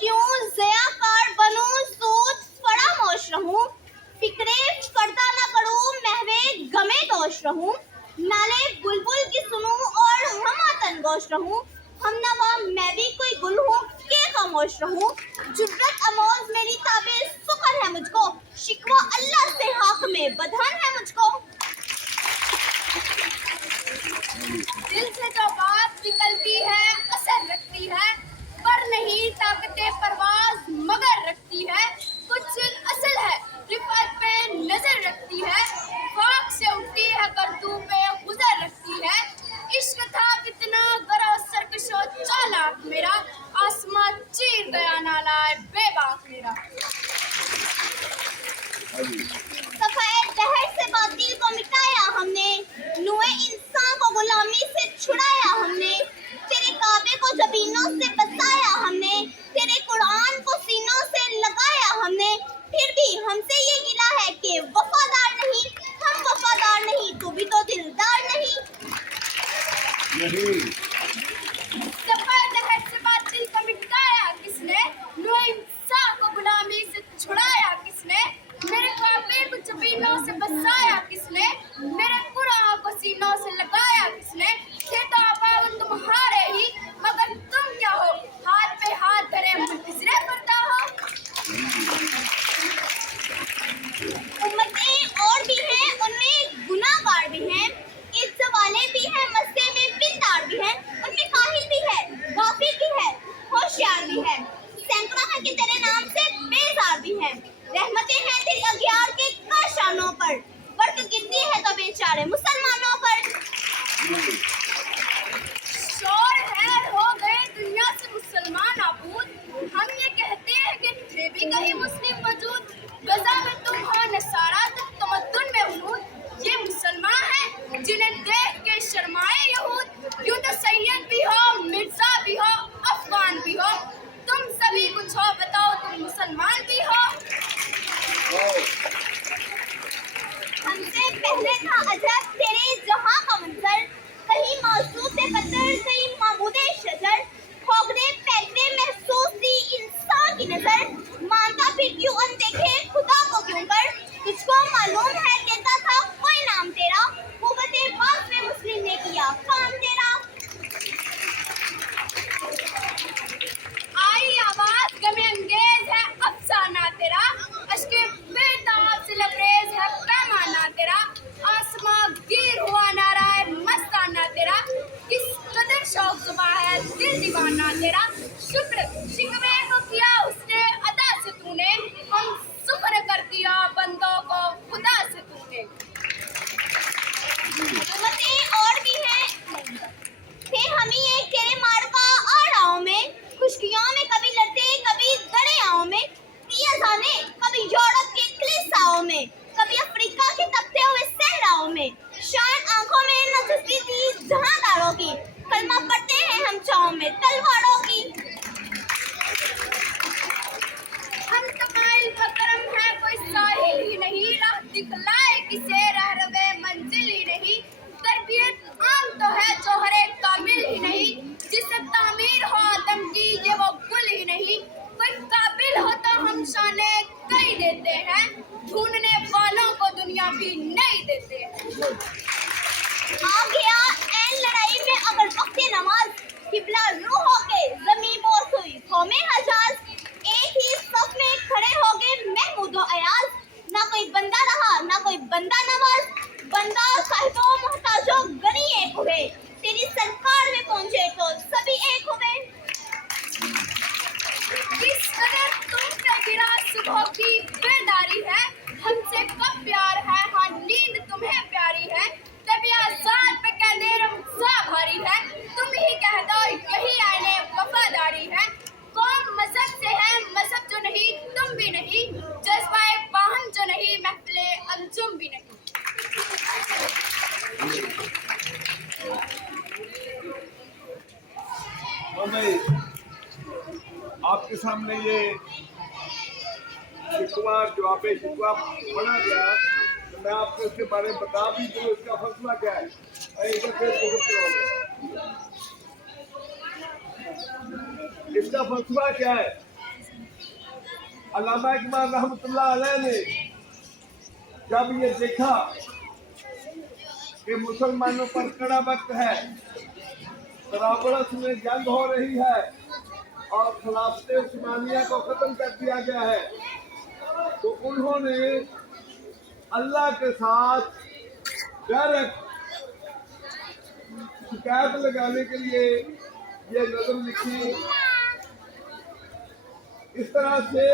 क्यों ज़ियाकार बनूं सूद फरामोश रहूं, फिक्रे करता ना करूं महवे गमे दोष रहूं, नाले बुलबुल की सुनूं और हमातन गोश रहूं, हमनवा मैं भी कोई गुल हूँ के खामोश रहूं, जुर्रत अमोज मेरी ताबे सुकर है मुझको, शिकवा अल्लाह से हाक में बधान है मुझको। दिल से जो बात निकलती है असर रखती है, पर नहीं ताकते परवाज मगर रखती है, कुछ असल है रिफत पे नजर रखती है, फाक से उठती है करतू पे गुजर रखती है, इश्क था कितना गरा सरकशो चालाक मेरा, आसमां चीर गया नाला बेबाक मेरा। सफाए दहर से बातिल को मिटाया हमने, नुए इंसान को गुलामी से छुड़ाया हमने, तेरे काबे को जबीनों से बसाया हमने, तेरे कुरान को सीनों से लगाया हमने, फिर भी हमसे ये गिला है कि वफादार नहीं, हम वफादार नहीं, तू भी तो दिलदार नहीं। सफाए दहर से बातिल को मिटाया किसने, नुए इंसान को गुलामी से छुड़ाया किसने, मेरे काबे को जबीनों से बसाया किसने, मेरे कुरान को सीनों से लगाया किसने, थे तो आपागल तुम्हारे ही मगर तुम क्या हो, हाथ पे हाथ धरे मुल्तज़िरे करता हो। उम्मतें और भी हैं उनमें गुनाहगार भी हैं, इज्जत वाले भी हैं मस्से में बिंदार भी हैं, उनमें काहिल भी है गाफिल भी है होशियार भी है, सैकड़ों हैं कि तेरे नाम से बेजार भी हैं, रहमतें हैं तेरी अगियार के काशानों पर, बर्क गिरती है तो बेचारे मुसलमानों पर। शोर है हो गए दुनिया से मुसलमान आबूद, हम ये कहते हैं कि थे भी कहीं मुस्लिम वजूद, गजा में तुम हो नसारा तो तमद्दुन में हुनूद, ये मुसलमान हैं जिन्हें देख के शर्माए यहूद, यूं तो सैयद भी हो मिर्जा भी हो अफगान भी हो, तुम सभी कुछ हो बताओ तुम मुसलमान भी हो। हमसे पहले था अजब तेरे जहां का मंजर, कहीं मौजूद पत्थर कहीं मामूदे शजर, खोखरे पैकरे महसूस थी इंसान की नजर, मानता फिर क्यों अनदेखे खुदा को क्यों कर, तुझको मालूम है देता था कोई नाम तेरा, कुव्वते बास में मुस्लिम ने किया काम तेरा। आई आवाज गमे अंगेज है अफसाना तेरा, अश्के बेताब से लबरेज है पैमाना तेरा, आसमां गिर हुआ नारा है मस्ताना तेरा, किस कदर शौक जुबा है दिल दीवाना तेरा, शुक्र शिकवे को किया उसने अदा से तूने, हम शुक्र कर दिया बंदों को खुदा से तूने। और भी हैं थे हम ही एक तेरे मार्का आड़ाओं में, खुशकियों में कभी लड़ते कभी दरियाओं में, दिया जाने कभी यूरोप के क्लिसाओं में, कभी अफ्रीका के तपते हुए सहराओं में, शान आंखों में न झुकती थी जहांदारों की, कलमा पढ़ते हैं हम छाँव में तलवारों की। हम तमाइल करम है कोई साहिल ही नहीं, राह दिखलाए किसे रह रवे मंजिल ही नहीं, तरबियत आम तो है जो हर एक कामिल ही नहीं, जिसे तामीर हो आदम की ये वो गुल ही नहीं, कोई काबिल हो तो हम शाने कई देते हैं, ढूंढने वालों को दुनिया भी नहीं देते हैं। आ गया ऐन लड़ाई में अगर वक्त नमाज, किबला रूहों के ज़मीं बोस हुई कौमें हजाज, एक ही सफ में खड़े हो गए महमूद व अयाज, ना कोई बंदा रहा ना कोई बंदा नवाज, बंदा साहिबों मोहताजों गनी एक हुए, तेरी सरकार में पहुंचे तो सभी एक हुए। किस कदर तुम पे गिरा सुबह की बेदारी है, हमसे कब प्यार है हाँ नींद तुम्हें प्यारी है, तभी आजाद पे कहने रमज़ा भारी है, तुम ही कह दो यही आईने वफादारी है, कौम मजहब से है मजहब जो नहीं तुम भी नहीं, जज्बाए बाहम जो नहीं महफिले अंजुम भी नहीं। आपके सामने ये शिकवा जवाबे शिकवा पढ़ा गया, तो मैं आपको इसके बारे में बता भी दूं इसका फैसला क्या है। इसका फलसफा क्या है? अल्लामा इकबाल रहमतुल्लाह अलैह ने जब ये देखा कि मुसलमानों पर कड़ा वक्त है, तराबरस में जंग हो रही है और खिलाफत उस्मानिया को खत्म कर दिया गया है, तो उन्होंने अल्लाह के साथ डायरेक्ट शिकायत लगाने के लिए ये नज़म लिखी। इस तरह से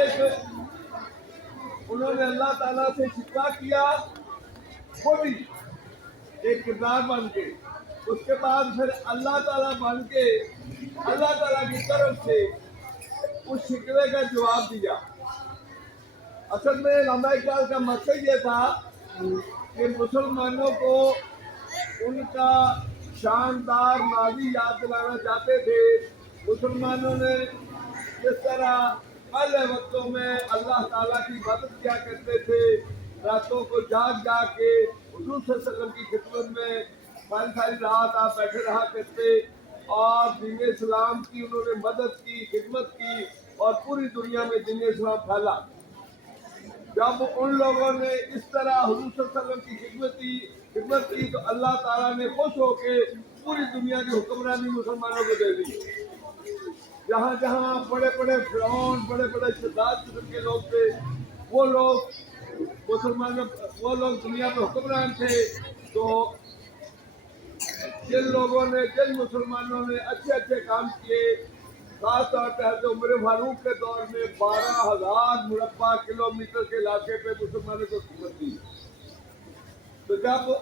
उन्होंने अल्लाह ताला से शिकवा किया, खुद ही एक किरदार बन के, उसके बाद फिर अल्लाह ताला बन के अल्लाह ताला की तरफ से उस शिकवे का जवाब दिया। असल में अल्लामा इकबाल का मकसद ये था कि मुसलमानों को उनका शानदार माजी याद दिलाना चाहते थे। मुसलमानों ने जिस तरह पहले वक्तों में अल्लाह ताला की मदद किया करते थे, रातों को जाग जाग के हुजूर सल्लल्लाहु अलैहि वसल्लम की खिदमत में सारी सारी रात आप बैठे रहा करते और दीन इस्लाम की उन्होंने मदद की, खिदमत की और पूरी दुनिया में दीन इस्लाम फैला। जब उन लोगों ने इस तरह हुजूर सल्लल्लाहु अलैहि वसल्लम की खिदमत की तो अल्लाह ताला ने खुश होके पूरी दुनिया की हुक्मरानी मुसलमानों को दे दी। जहाँ जहाँ बड़े बड़े फिरौन, बड़े बड़े शद्दाद किस्म के लोग थे, वो लोग दुनिया में हुक्मरान थे। तो जिन मुसलमानों ने अच्छे अच्छे काम किए, खास तौर पर हज़रत उमर फारूक के दौर में 12,000 मुरब्बा किलोमीटर के इलाके पे मुसलमानों को खिदमत दी। तो जब